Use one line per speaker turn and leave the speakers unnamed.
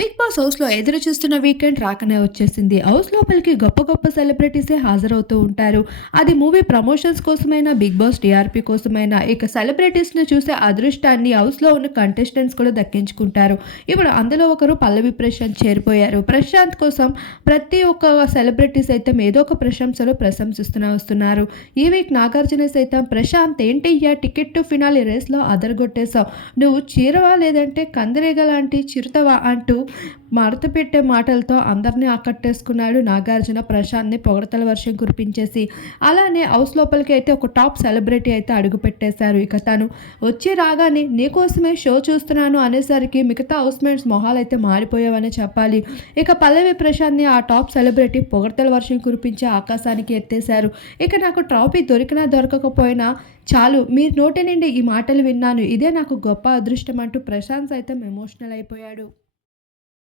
Big boss హౌస్లో ఎదురు చూస్తున్న వీకెండ్ రాకనే వచ్చేసింది. హౌస్ లోపలికి గొప్ప గొప్ప సెలబ్రిటీసే హాజరవుతూ ఉంటారు. అది మూవీ ప్రమోషన్స్ కోసమైనా బిగ్ బాస్ టీఆర్పీ కోసమైనా ఇక సెలబ్రిటీస్ని చూసే అదృష్టాన్ని హౌస్లో ఉన్న కంటెస్టెంట్స్ కూడా దక్కించుకుంటారు. ఇప్పుడు అందులో ఒకరు పల్లవి ప్రశాంత్ చేరిపోయారు. ప్రశాంత్ కోసం ప్రతి ఒక్క సెలబ్రిటీస్ అయితే ఏదో ఒక ప్రశంసలు ప్రశంసిస్తూనే వస్తున్నారు. ఈ వీక్ నాగార్జున సైతం ప్రశాంత్ ఏంటయ్యా టికెట్ టు ఫినాలి రేస్లో అదరగొట్టేశావు? నువ్వు చీరవా లేదంటే కందిరేగ లాంటి చిరుతవా? అంటూ మడత పెట్టే మాటలతో అందరినీ ఆకట్టేసుకున్నాడు నాగార్జున ప్రశాంత్ని పొగడతల వర్షం కురిపించేసి. అలానే హౌస్ లోపలికి అయితే ఒక టాప్ సెలబ్రిటీ అయితే అడుగు పెట్టేశారు. ఇక తను వచ్చి రాగానే నీకోసమే షో చూస్తున్నాను అనేసరికి మిగతా హౌస్ మేట్స్ మొహాలు అయితే మారిపోయావని చెప్పాలి. ఇక పల్లవి ప్రశాంత్ని ఆ టాప్ సెలబ్రిటీ పొగడతల వర్షం కురిపించి ఆకాశానికి ఎత్తేశారు. ఇక నాకు ట్రాఫీ దొరికినా దొరకకపోయినా చాలు మీరు నోటి నుండి ఈ మాటలు విన్నాను. ఇదే నాకు గొప్ప అదృష్టం అంటూ ప్రశాంత్ సైతం ఎమోషనల్ అయిపోయాడు.